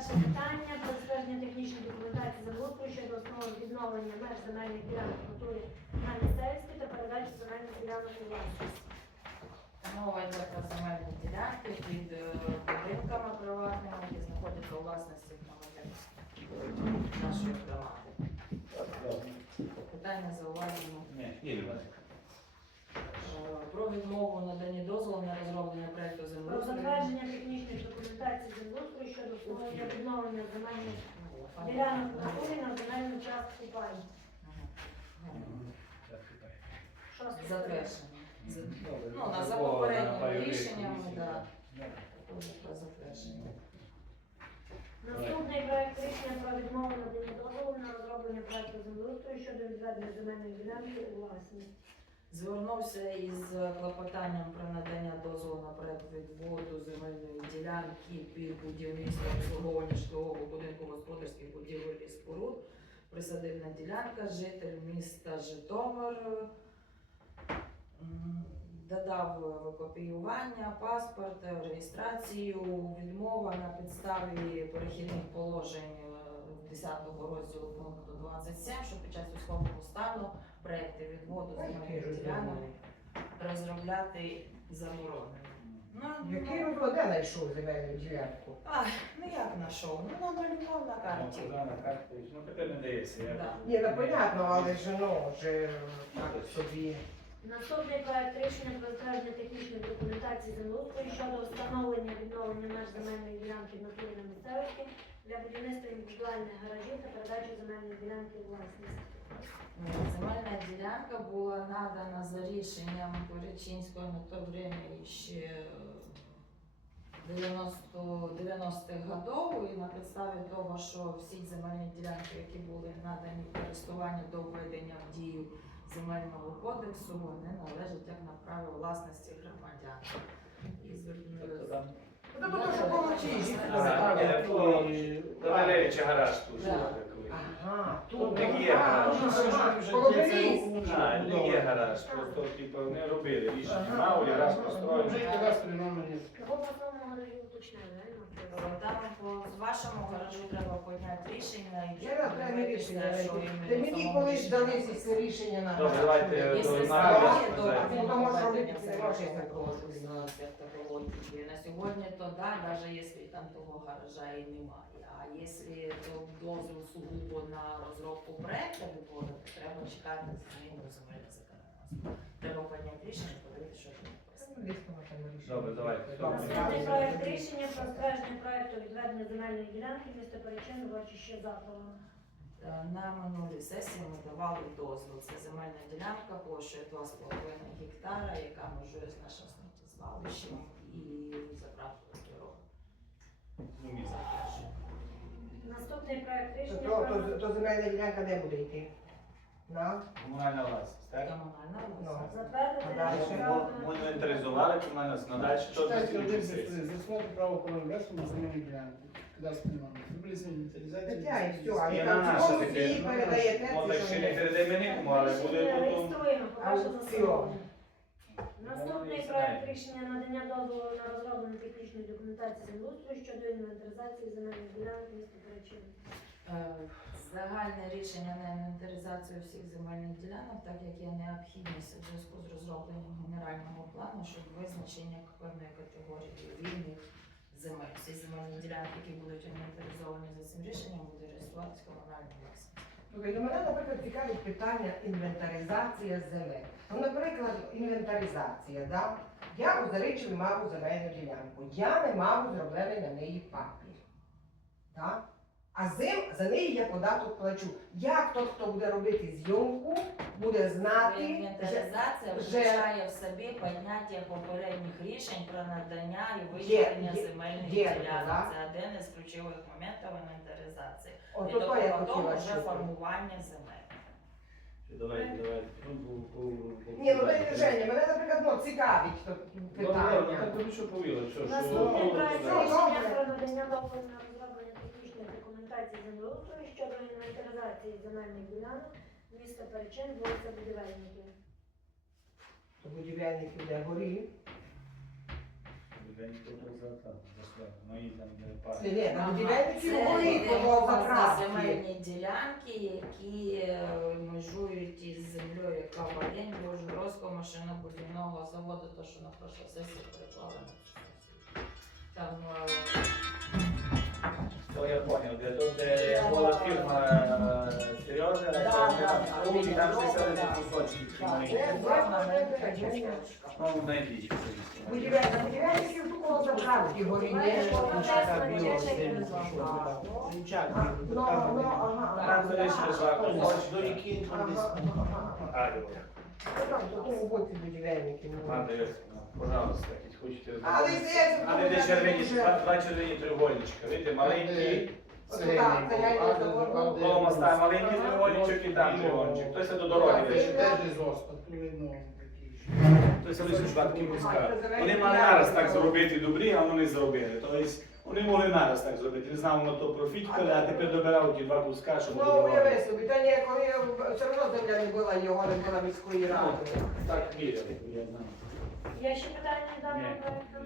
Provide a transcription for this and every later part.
Перше питання про затвердження технічної документації землеустрою щодо основи відновлення меж земельних ділянок в натурі на місцевості та передачі земельних ділянок у власність. Мова йде про земельні ділянки під е, будинками приватними, які знаходяться у власності громадян нашої громади. Питання зауважено. Ні, Ігор Іванович. Е, Про відмову надані дозволу на розроблення проекту Про землеустрою. затвердження технічної документації землеустрою відновлення земельних ділянок натурі на земельну частку пай. Шосте питання. Затвердження. За- Добре. Ну, на за попередніми рішеннями, затвердження. Наступний проект рішення про відмову надання дозволу на розроблення проекту землеустрою щодо відведення земельної ділянки у власність. Звернувся із клопотанням про надання дозволу на проект відводу земельної ділянки під будівництво обслуговування житлового будинку господарських будівель і споруд. Присадибна ділянка, житель міста Житомир. Додав викопіювання, паспорт, реєстрацію, відмова на підставі перехідних положень е, 10 розділу пункту 27, що під час військового стану проекти відводу земельних ділянок розробляти заборонено. Ну, Який ну, ви де знайшов земельну ділянку? ах, ну як знайшов? Ну намалював на карті. Ну, на карті. Ну, тепер не дається. я- Да. Ні, ну понятно, але ж ну, вже так собі. Наступний проект рішення про затвердження технічної документації землеустрою щодо встановлення відновлення меж земельної ділянки в натурі на місцевості для будівництва індивідуальних гаражів та передачі земельної ділянки. Е, Земельна ділянка була надана за рішенням Поречинського на то время ще 90 90-х годов, і на підставі того, що всі земельні ділянки, які були надані в користування до введення в дію земельного кодексу, вони належать як на право власності громадян. І звернули там- що получиш, їх Ага, заставили. ні, то- До Валерійовича гараж тут. Ага, Тут не є гараж. Не є гараж, просто типу не робили рішення. Мав і раз построїв. Його по основному гаражі уточняли? Там по вашому гаражу треба підняти рішення і Ще раз не рішення. що іменно мені самому колись дали це рішення на Добре, давайте Якщо до нагляду то. Ну, то може робити, це знати технології. На сьогодні то да, навіть якщо там того гаража і немає. А якщо то дозвіл сугубо на розробку проекту відводу, то треба чекати зміну земельне законодавство. Треба підняти рішення, подивитися, що там. Добре, давайте. Наступний проект рішення про затвердження проекту відведення земельної ділянки міста Перечин, урочище Запова. Е, На минулій сесії ми давали дозвіл. Це земельна ділянка площею 2,5 гектара, яка межує з нашим сміттєзвалищем і заправкою дорог. Ну. Наступний проект рішення То, про то, то земельна ділянка де буде йти? На? Комунальна власність, так? Комунальна Ну. власність. затвердити А далі? державну- Ми інвентаризували комунальну власність, надалі що Читайте один право прогресса на земельной ділянки. Кадастровый номер. Вибрали інвентаризацію. Стаття і все, а Є на таке. Ну, так це ще не ви? передай мені кому, але буде Рішення потім. реєструємо засідання. Наступний проект рішення надання дозволу на розроблення технічної документації землеустрою щодо інвентаризації земельних ділянок міста Перечин. Е, Загальне рішення на інвентаризацію всіх земельних ділянок, так як є необхідність у зв'язку з розробленням генерального плану щодо визначення певної категорії вільних земель. Всі земельні ділянки, які будуть інвентаризовані за цим рішенням, буде реєструватися комунальна власність. Слухай, ну мене, наприклад, цікавить питання інвентаризація земель. Ну, наприклад, інвентаризація, да? Я у Заричеві мав земельну ділянку. Я не мав зроблений на неї папір. Да? А зим за неї я податок плачу. Як тот, хто буде робити зйомку, буде знати, Інвентаризація вже- включає в собі поняття попередніх рішень про надання і виділення є- земельних є, ділянок. Це один із ключових моментів інвентаризації. І то я хотіла вже чути. формування земель. Давайте, давайте. Ну, Ні, ну дай Женя, мене, наприклад, ну, цікавить то ну, питання. так тобі що повіли, що, що, Наступний що, проект що, рішення добре. про надання дозволу на розроблення документації землеустрою щодо інвентаризації земельних ділянок міста Перечин, вулиця Будівельників. То будівельник іде горі. за свято. Мої там де парк. Ні, ні, на будівельників це горі, йде воно мова за закраски. земельні ділянки, які е, межують із землею, яка в оренді у Журовського машинобудівного заводу, то що на прошлій сесії переклали на. Там е, То я понял, де то, де була фірма е, серйозна, Да, там да, да. там там Да, всі селені да. кусочки такі так, маленькі. це форма мене Ну, найбільше. Будівель- на будівельників тут коло заправки горі, ні? А, Ну, ну, ага. Там залишили сваку. До які Ага, там десь. А. Ну, Там, то тому боці будівельники. ну. Ну, пожалуйста, якісь хочете. Але здається, А де два, два червені треугольничка, видите, маленький. Коло моста маленький треугольничок і там треугольничок. Тобто до дороги вийшов. такі. що. Тобто лише швидкі куска. Вони мали так зробити добрі, а вони не зробили. Тобто вони могли нараз так зробити. Не знав, воно то профіткали, а тепер добирали ті два куска, щоб Ну, уяви дороги. собі, та ні, коли все одно земля не була його, не була міської ради. Так міряли, я знаю. Є ще питання даного Ні. проекту?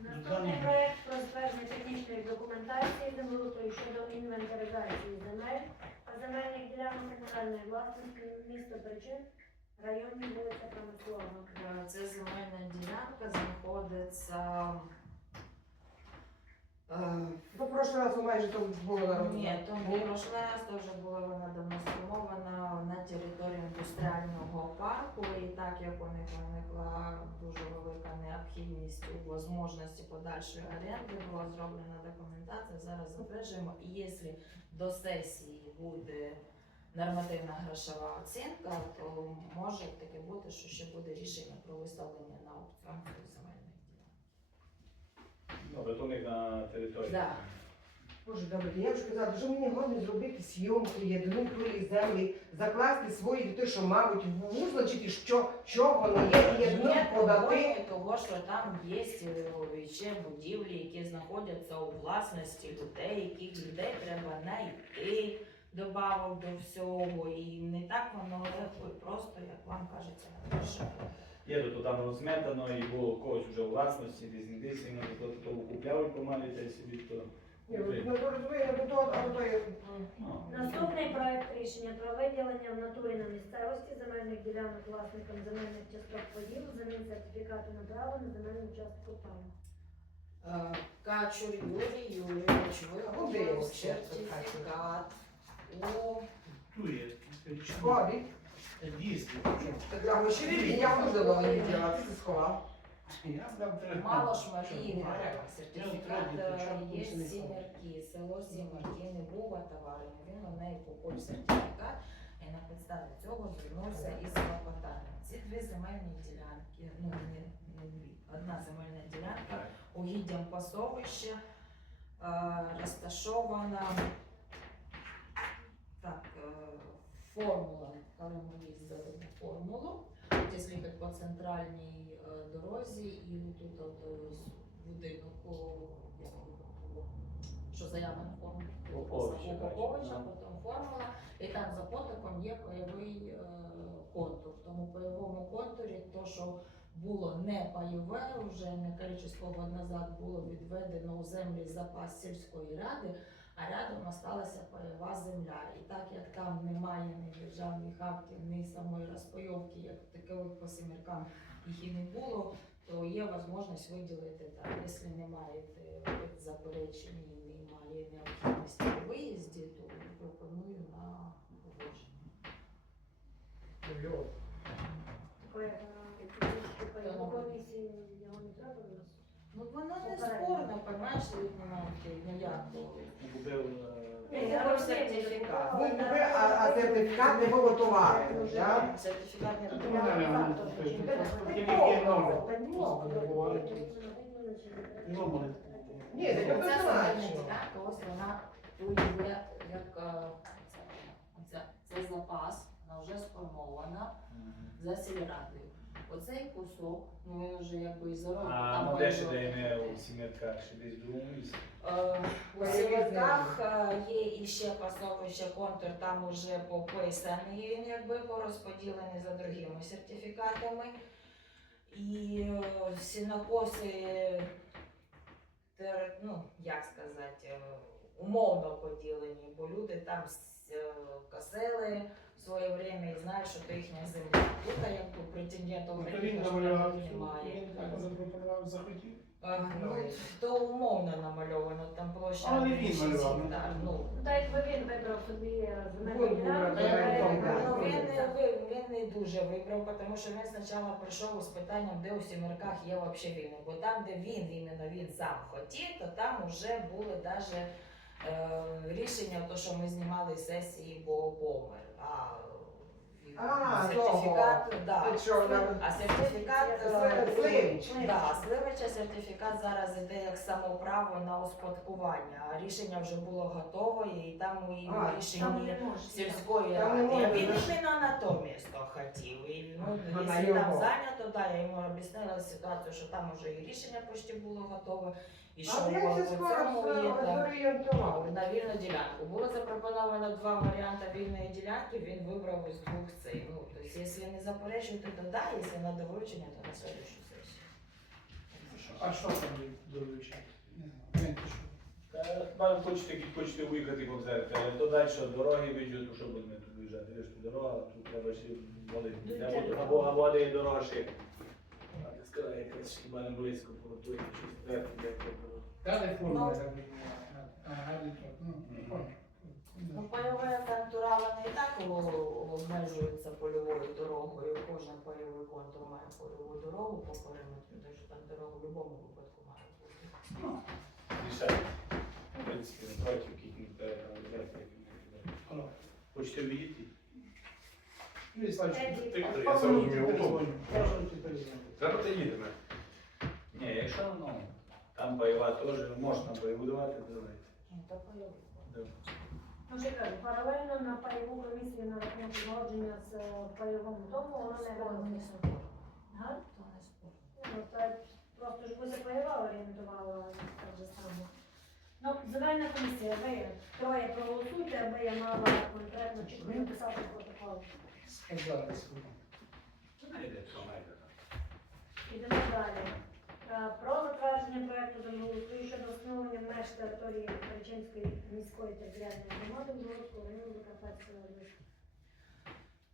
Наступний проект про затвердження технічної документації землеустрою щодо інвентаризації земель, а земельних ділянок комунальної власності місто Причин, районні вулиця Промислова. Е, Це земельна ділянка знаходиться. Е, Ну, прошлий раз майже то було Ні, то прошлий раз вже була вона давно на території індустріального парку, і так як у них виникла дуже велика необхідність у можливості подальшої оренди, була зроблена документація. Зараз затверджуємо. І якщо до сесії буде нормативна грошова оцінка, то може таке бути, що ще буде рішення про виставлення на аукціон. Добре, то у них на території. Да. Боже, добре, я вже казала, що мені головне зробити зйомку єдину тої землі, закласти свої те, що, мабуть, визначити, що, що воно є, і єдину Ні, подати. того, того, що там є е, ще будівлі, які знаходяться у власності людей, яких людей треба знайти, добавок до всього. І не так воно легко і просто, як вам кажеться, на перше. Є то там розметано і було когось вже у власності, десь не десь, то, то купляли помалі та собі то. Наступний проект рішення про виділення в натурі на місцевості земельних ділянок власникам земельних часток поділ, замін сертифікату на право на земельну частку паю. Е, Качур Юрій Юрійович ще сертифікат. У Ту є. Так, я дуже довго не діла, ти сховав. Я брав три. Мало ж Марії сертифікат Я е, трохи є сімерки, село Сімерки, не був товарів, він у неї купив сертифікат і на підставі цього звернувся із клопотанням. Ці дві земельні ділянки, ну не, не дві, одна земельна ділянка угіддям пасовища е, розташована так, е, формула, коли ми їздили на формулу, якщо їхати по центральній е, дорозі і тут от е, будинок, що заява на формулу, Поповича, у Поповича, потім формула, і там за потоком є пайовий е, контур. Тому пайовому контурі то, що було не пайове, вже не год назад було відведено у землі запас сільської ради, а рядом осталася пайова земля. І так як там немає ні державних актів, ні самої розпайовки, як такових по сімеркам їх і не було, то є можливість виділити так. Якщо немає е, заперечень і немає необхідності у виїзді, то пропоную на погодження. Такої е, комісії його не треба. Ну воно не спорно, понимаєш, тут немає ніякого. Купив е, це сертифікат. Ви а, а сертифікат не було товару? Сертифікат не не купити. Номер. Ні, не однозначно. земельна ділянка, ось вона є як е, це запас, вона вже сформована за сільрадою. Оцей кусок, ну він вже якби і заробив. А ну де ще де не у сім'ятках, ще десь другому місці. У сім'яках е, є іще пасовище контур, там уже пописаний, він якби порозподілений за другими сертифікатами. І е, сінокоси, ну, як сказати, умовно поділені, бо люди там е, косили своє время і знають, що то їхня земля. Тут як Ну, то він їх немає. так запропонував, захотів. Е, Ну, то умовно намальовано, там площа Але він 6 малював, ну. гектар. Ну, Ну, Так якби він вибрав собі земельну Вибрав, ділянку. Ну, він, він не, ви- він не дуже вибрав, тому що він спочатку прийшов з питанням, де у сімерках є взагалі вільник. Бо там, де він іменно він сам хотів, то там вже були навіть е, рішення, то, що ми знімали з сесії, бо помер. А, А, сертифікат, того. да. На- А сертифікат е, Сливич. Да, Сливича сертифікат зараз іде як самоправо на успадкування, а рішення вже було готове, і там її А, там рішенні не можна. сільської Там не ради. можна, він да? іменно на то місто хотів. І, ну, Вона якщо там його. зайнято, да, я йому об'яснила ситуацію, що там вже і рішення почти було готове, і що А як це по скоро цьому є зорієнтували? На вільну ділянку. Було запропоновано два варіанти вільної ділянки, він вибрав із двох цей. Ну, тобто, якщо не заперечуєте, то да, якщо на довивчення, то на следующу сесію. А що там є до вивчення? Не знаю. Вам хочете, як хочете виїхати в обзерти, то далі дороги ведуть, ну що будемо тут виїжджати, ви ж тут дорога, тут треба ще. Дуже Або, або, або де є дорога ще. Сказав, якась хіба не близько, щось де, де. Дали форму, Ну. я так думаю. А. Ну, Мгм. Ну, польове контура вони і так о- обмежуються польовою дорогою. Кожен польовий контур має польову дорогу по периметру, так що там дорога в будь-якому випадку має бути. Рішайте. В принципі, які не там, Алло. Хочете виїти? Ну. Я розумію, Зараз їдемо. Ні, якщо ну, там бойова теж можна бойову давати, давайте. Ну, то. Ну, ще кажу, паралельно на пайову комісію на рахунок погодження з е, пайовим домом, воно не Спорно, не спорно. Га? То не спорно. Ну, то просто ж за пайова орієнтувала так же само. Ну, земельна комісія, ви троє проголосуйте, аби я мала конкретно чітко написати протокол. Сказали свого. Найде, що найде. Ідемо далі. Е, Про затвердження проекту землеустрою щодо встановлення меж території Перечинської міської територіальної громади Ужгородського Закарпатської області.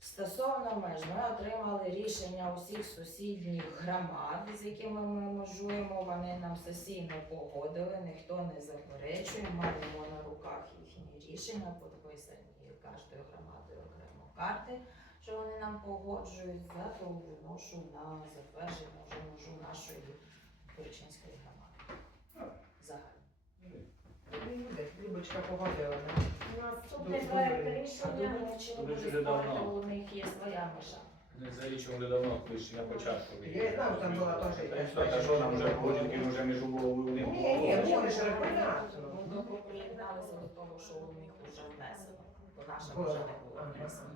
Стосовно меж, ми отримали рішення усіх сусідніх громад, з якими ми межуємо. Вони нам сесійно погодили, ніхто не заперечує. Маємо на руках їхні рішення, підписані кожною громадою окремо карти, що вони нам погоджують. Зато виношу на затвердження вже межу нашої Перечинської громади. Загально. Любочка погодила. Наступний проект рішення. думаю, чи Дуже буде у них є своя межа. Не за річом вже давно колись на початку. Я знав, там була теж Та якась що, та що нам вже погодженки, вже між головою не Ні, ні, буде ж. Ну, доки приєдналися до того, що у них вже внесено. Бо наша вже не було внесено.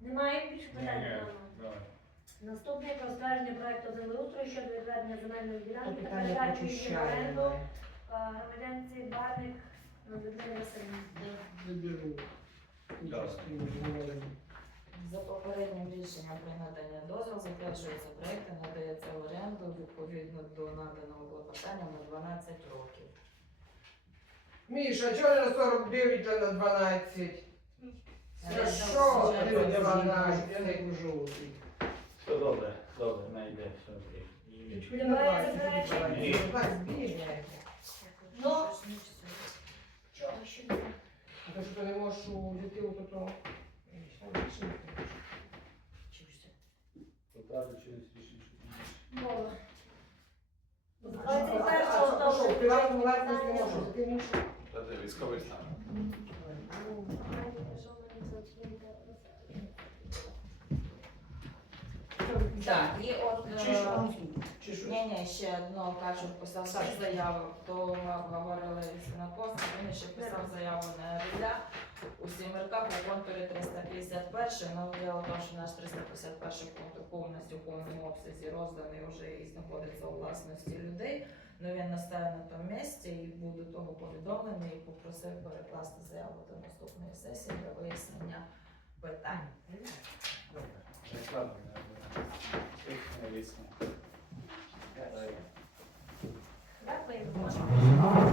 Немає більше питань? Ні, ні. Давай. Наступний про затвердження проекту землеустрою щодо відведення земельної ділянки та Питання передачі її в оренду е, громадянці Барник Людмилі Васильівні. Не участь у обговоренні. За попереднім рішенням про надання дозволу затверджується проект і надається в оренду відповідно до наданого клопотання на 12 років. Міша, чого не на 49, а на 12? Це що? Ти не кажу, я не кажу. Все добре, добре, найде, все окей. І- Немає заперечень? Ні. Так, збіжне. Ну, А то, що ти не можеш у дитину, то то... Чуєшся? Покажу через рішення, ти мова. З А 21 що, що, в приватну власність не питання. можеш, ти Міша? Та це військовий стан. Так, і от... Чи е, що Чи що? Ні, ні, ще одно кажуть, писав теж заяву, то ми говорили з Накосом, він ще писав заяву на Рілля у Сімерках у контурі 351, ну діло в тому, що наш 351 контур повністю в повному обсязі розданий вже і знаходиться у власності людей. Ну він настає на тому місці і був до того повідомлений і попросив перекласти заяву до наступної сесії для вияснення питань. Дякую.